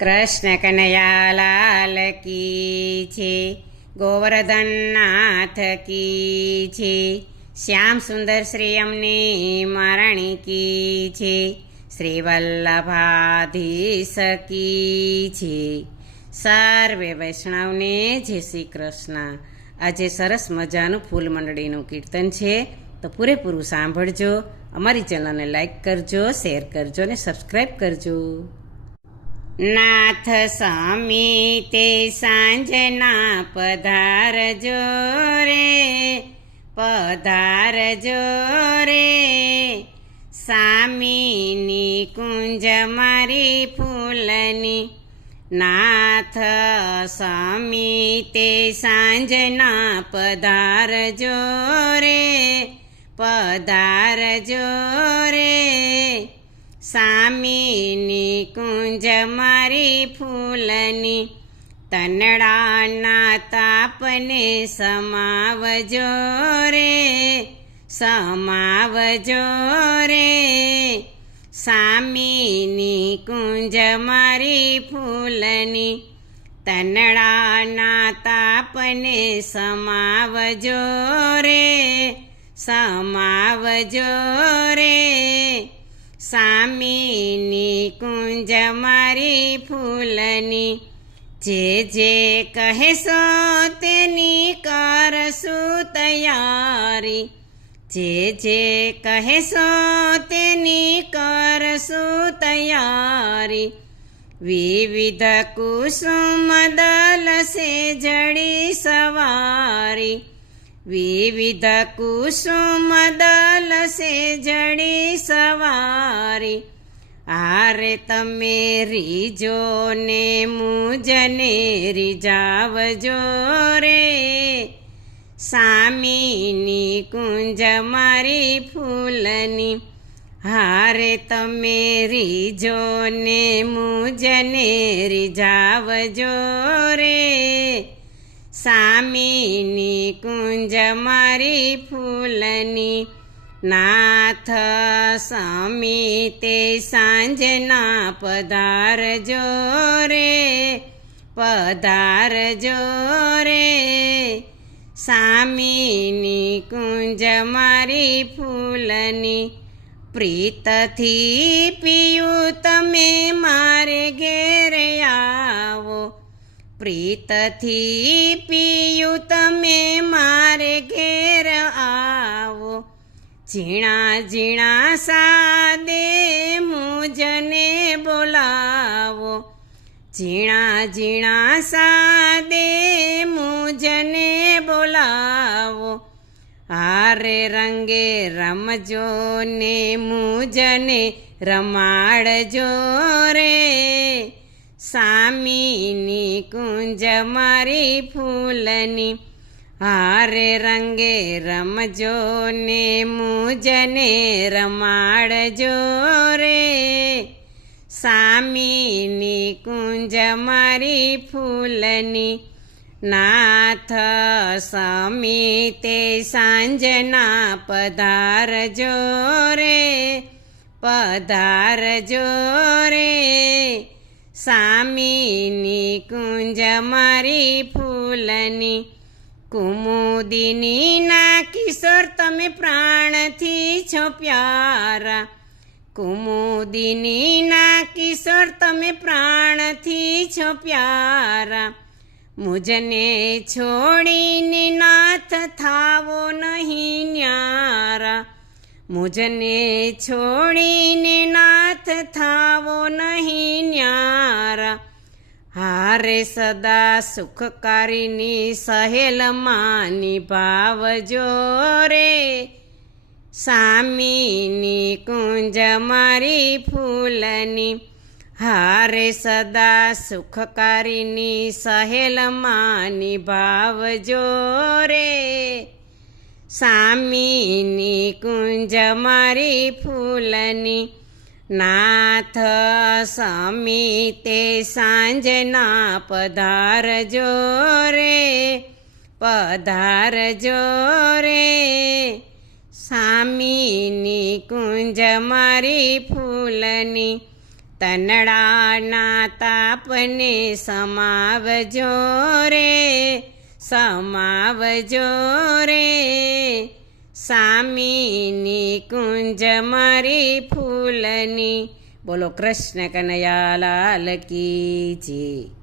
કૃષ્ણ કનૈયા લાલ કી છે, ગોવર્ધન નાથ કી છે, શ્યામ સુંદર શ્રી અમને મારણી કી છે, શ્રી વલ્લભાધીશ કી છે. સર્વે વૈષ્ણવને જય શ્રી કૃષ્ણ. આજે સરસ મજાનું ફૂલ મંડળીનું કીર્તન છે, તો પૂરેપૂરું સાંભળજો. અમારી ચેનલને લાઈક કરજો, શેર કરજો ને સબસ્ક્રાઈબ કરજો. નાથ સ્વામી તે સાંજના પધારજો રે, પધારજો રે, સામીની કુંજ મારી ફૂલની. નાથ સ્વામી તે સાંજના પધારજો રે, પધારજો રે, સામીની કુંજ મારી ફૂલની. તનડાના તાપને સમાવજો રે, સમાવજો રે, સામીની કુંજ મારી ફૂલની. તનડાના તાપને સમાવજો રે, સમાવજો રે, સામીની કુંજ મારી ફૂલની. જે જે કહેશો તેની કરશું તૈયારી, જે જે કહેશો તેની કરશું તૈયારી. વિવિધ કુસુમ દલ સે જડી સવારી, વિવિધ કુસુમ દલ સે જડી સવારી. આરે તમે રીજો ને મુજને રીજાવજો રે, સામીની કુંજ મારી ફૂલની. હારે તમે રીજો ને મુજને રીજાવજો રે, સામીની કુંજ મારી ફૂલની. નાથ સ્વામી તે સાંજના પધારજો રે, પધારજો રે, સામીની કુંજ મારી ફૂલની. પ્રીતથી પીયું તમે મારે ઘેર આવો, પ્રીતથી પીયું તમે મારે ઘેર આવો. ઝીણા ઝીણા સાદે મુજને બોલાવો, ઝીણા ઝીણા સાદે મુજને બોલાવો. હારે રંગે રમજો ને મુજને રમાડજો રે, સામીની કુંજ મારી ફૂલની. હારે રંગે રમજો ને મુજને રમાડજો રે, સામીની કુંજ મારી ફૂલની. નાથ સ્વામી તે સાંજના પધારજો રે, પધારજો રે, સામીની કુંજ મારી ફૂલની. કુમુદિની ના કિશોર તમે પ્રાણથી છો પ્યારા, કુમુદિની ના કિશોર તમે પ્રાણથી છો પ્યારા. મુજને છોડીને નાથ થાવો નહીં ન્યારા, મુજને છોડીને નાથ થાવો નહીં ન્યારા. હારે સદા સુખકારીની સહેલમાં નિભાવજો રે, સામીની કુંજ મારી ફૂલની. હારે સદા સુખકારીની સહેલમાં નિભાવજો રે, સામીની કુંજ મારી ફૂલની. નાથ સ્વામી તે સાંજના પધારજો રે, પધારજો રે, સામીની કુંજ મારી ફૂલની. તનડાના તાપને સમાવજો રે, સમાવજો રે. સામીની કુંજ મારી ફૂલની. બોલો કૃષ્ણ કનૈયા લાલ કી જય.